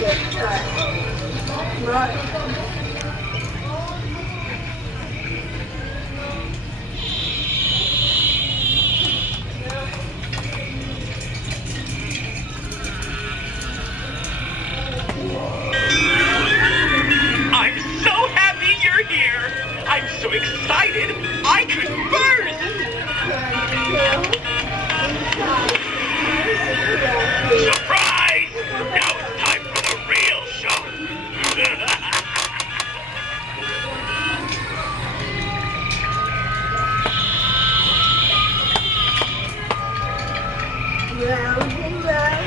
I'm so happy you're here. I'm so excited I could burst. Surprise! Now it's time for the real show. Round and round.